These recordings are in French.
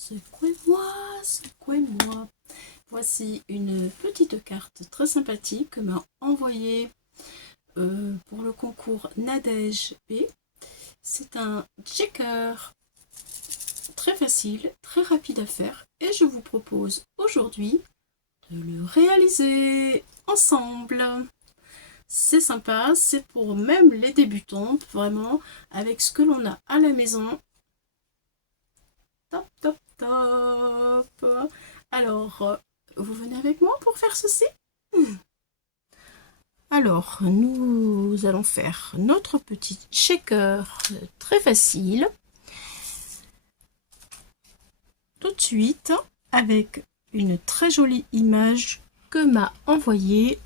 Secouez-moi, secouez-moi. Voici une petite carte très sympathique que m'a envoyée pour le concours Nadège B. C'est un checker très facile, très rapide à faire et je vous propose aujourd'hui de le réaliser ensemble. C'est sympa, c'est pour même les débutants, vraiment, avec ce que l'on a à la maison. Top, top, top. Alors, vous venez avec moi pour faire ceci? Alors, nous allons faire notre petit shaker très facile. Tout de suite, avec une très jolie image que m'a envoyée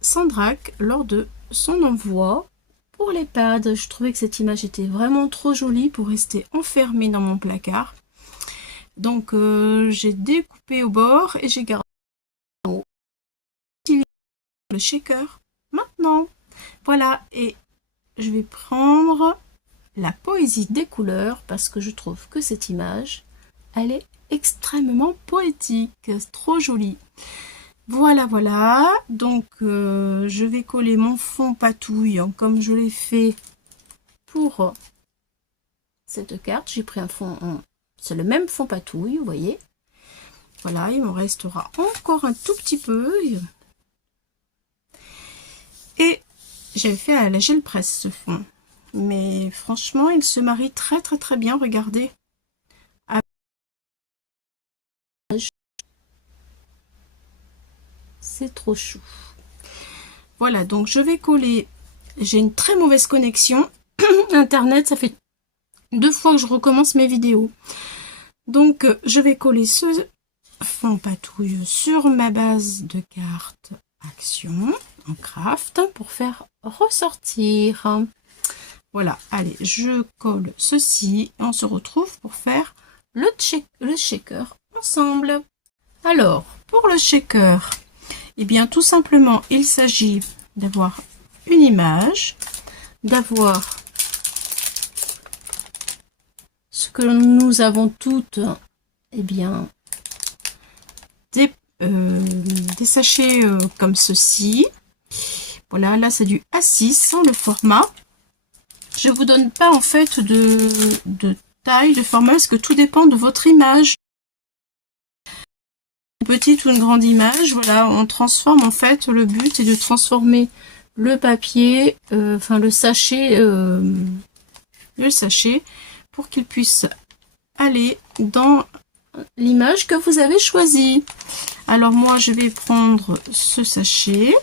Sandrac lors de son envoi pour les pads. Je trouvais que cette image était vraiment trop jolie pour rester enfermée dans mon placard. Donc j'ai découpé au bord et j'ai gardé en haut. Le shaker maintenant. Voilà, et je vais prendre la poésie des couleurs parce que je trouve que cette image, elle est extrêmement poétique, trop jolie. Voilà, voilà, donc je vais coller mon fond patouille comme je l'ai fait pour cette carte. J'ai pris un fond, c'est le même fond patouille, vous voyez. Voilà, il me restera encore un tout petit peu. Et j'ai fait à la gel presse ce fond. Mais franchement, il se marie très très très bien, regardez. C'est trop chou. Voilà, donc je vais coller. J'ai une très mauvaise connexion. Internet, ça fait 2 fois que je recommence mes vidéos. Donc, je vais coller ce fond patouille sur ma base de carte Action en craft pour faire ressortir. Voilà, allez, je colle ceci et on se retrouve pour faire le shaker ensemble. Alors, pour le shaker, eh bien, tout simplement, il s'agit d'avoir une image, d'avoir ce que nous avons toutes, eh bien, des sachets comme ceci. Voilà, là c'est du A6, le format. Je vous donne pas en fait de taille, de format, parce que tout dépend de votre image. Une petite ou une grande image, voilà, on transforme en fait, le but est de transformer le papier, enfin le sachet pour qu'il puisse aller dans l'image que vous avez choisie. Alors moi je vais prendre ce sachet,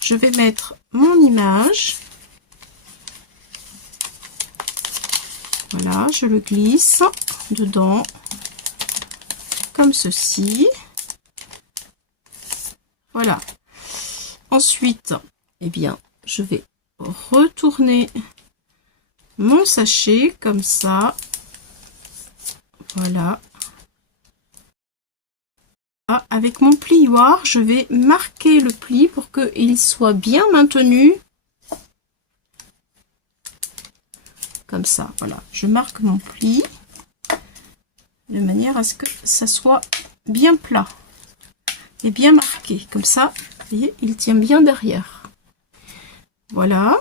je vais mettre mon image, voilà, je le glisse dedans comme ceci. Voilà. Ensuite, eh bien, je vais retourner mon sachet comme ça. Voilà. Avec mon plioir, je vais marquer le pli pour qu'il soit bien maintenu. Comme ça, voilà. Je marque mon pli de manière à ce que ça soit bien plat et bien marqué. Comme ça, vous voyez, il tient bien derrière. Voilà.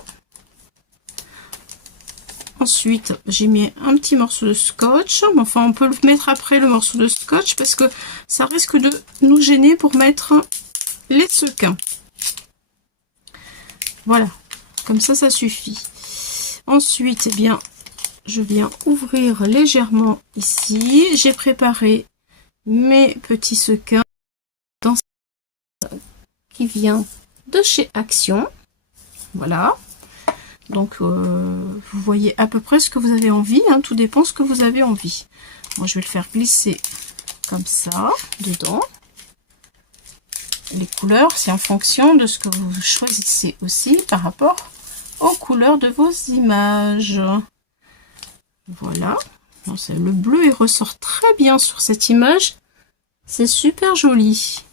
Ensuite, j'ai mis un petit morceau de scotch. Enfin, on peut le mettre après le morceau de scotch parce que ça risque de nous gêner pour mettre les sequins. Voilà, comme ça suffit. Ensuite, eh bien, je viens ouvrir légèrement ici. J'ai préparé mes petits sequins dans qui vient de chez Action. Voilà. Donc, vous voyez à peu près ce que vous avez envie, hein, tout dépend ce que vous avez envie. Moi, je vais le faire glisser comme ça, dedans. Les couleurs, c'est en fonction de ce que vous choisissez aussi par rapport aux couleurs de vos images. Voilà. Le bleu, il ressort très bien sur cette image. C'est super joli.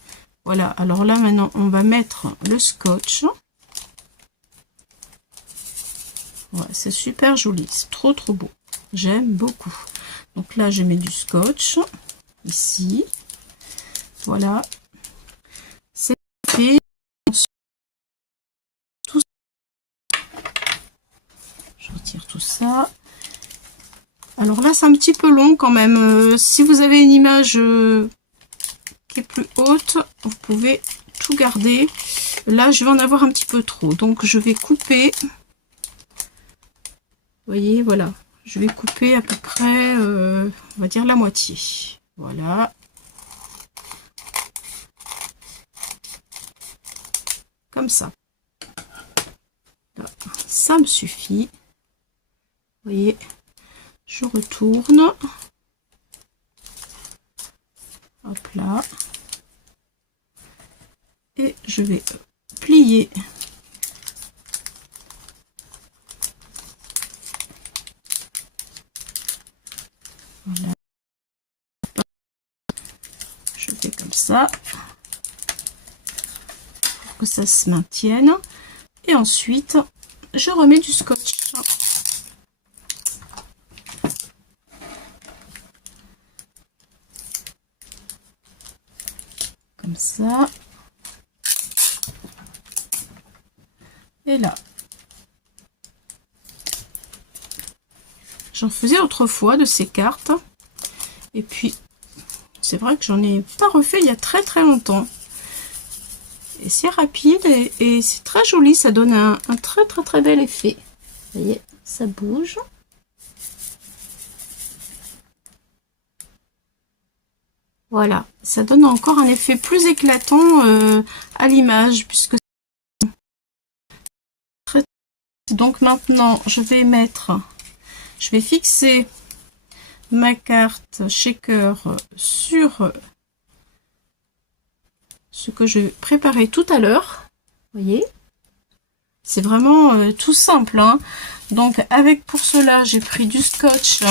Voilà, alors là, maintenant, on va mettre le scotch. Ouais, c'est super joli, c'est trop beau. J'aime beaucoup. Donc là, je mets du scotch ici. Voilà. C'est fait. Je retire tout ça. Alors là, c'est un petit peu long quand même. Si vous avez une image qui est plus haute, vous pouvez tout garder. Là, je vais en avoir un petit peu trop. Donc, je vais couper. Vous voyez, voilà. Je vais couper à peu près, on va dire la moitié. Voilà. Comme ça. Là, ça me suffit. Vous voyez, je retourne. Hop là. Et je vais plier. Voilà. Je fais comme ça. Pour que ça se maintienne. Et ensuite, je remets du scotch. Comme ça. Et là. J'en faisais autrefois de ces cartes. Et puis, c'est vrai que j'en ai pas refait il y a très très longtemps. Et c'est rapide et c'est très joli. Ça donne un très très très bel effet. Vous voyez, ça bouge. Voilà, ça donne encore un effet plus éclatant à l'image, puisque donc maintenant je vais fixer ma carte shaker sur ce que je préparais tout à l'heure. Vous voyez, c'est vraiment tout simple, hein. Donc avec pour cela j'ai pris du scotch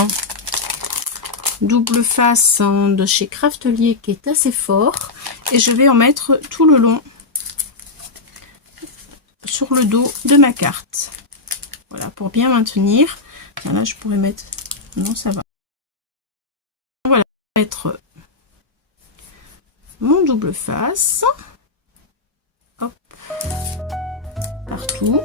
double face de chez Craftelier qui est assez fort et je vais en mettre tout le long sur le dos de ma carte. Voilà, pour bien maintenir. Bien là je pourrais mettre, non ça va. Voilà, mettre mon double face. Hop, partout.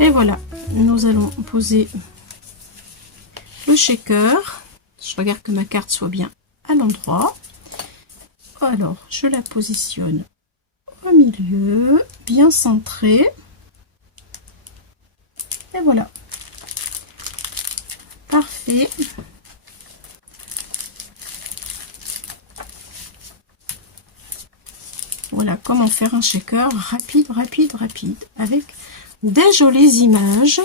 Et voilà, nous allons poser le shaker. Je regarde que ma carte soit bien à l'endroit. Alors, je la positionne au milieu, bien centrée. Et voilà. Parfait. Voilà comment faire un shaker rapide, rapide, rapide, avec des jolies images.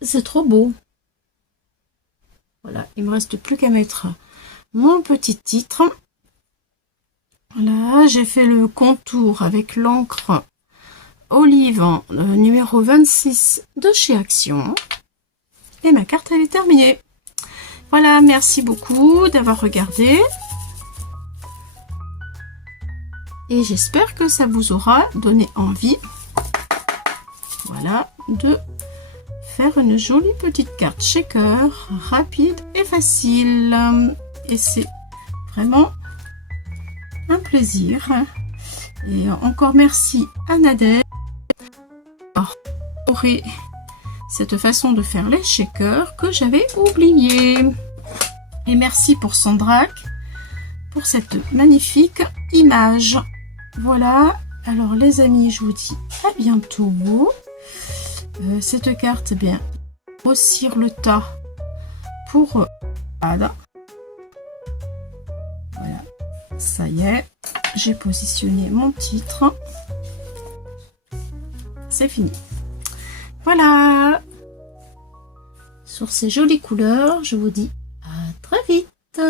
C'est trop beau. Voilà, il me reste plus qu'à mettre mon petit titre. Voilà, j'ai fait le contour avec l'encre olive numéro 26 de chez Action. Et ma carte, elle est terminée. Voilà, merci beaucoup d'avoir regardé. Et j'espère que ça vous aura donné envie, voilà, de faire une jolie petite carte shaker, rapide et facile. Et c'est vraiment un plaisir. Et encore merci à Nadège pour cette façon de faire les shakers que j'avais oublié. Et merci pour Sandrac pour cette magnifique image. Voilà, alors les amis, je vous dis à bientôt. Cette carte, eh bien, grossir le tas pour voilà, ça y est. j'ai positionné mon titre. C'est fini. Voilà. Sur ces jolies couleurs, je vous dis à très vite.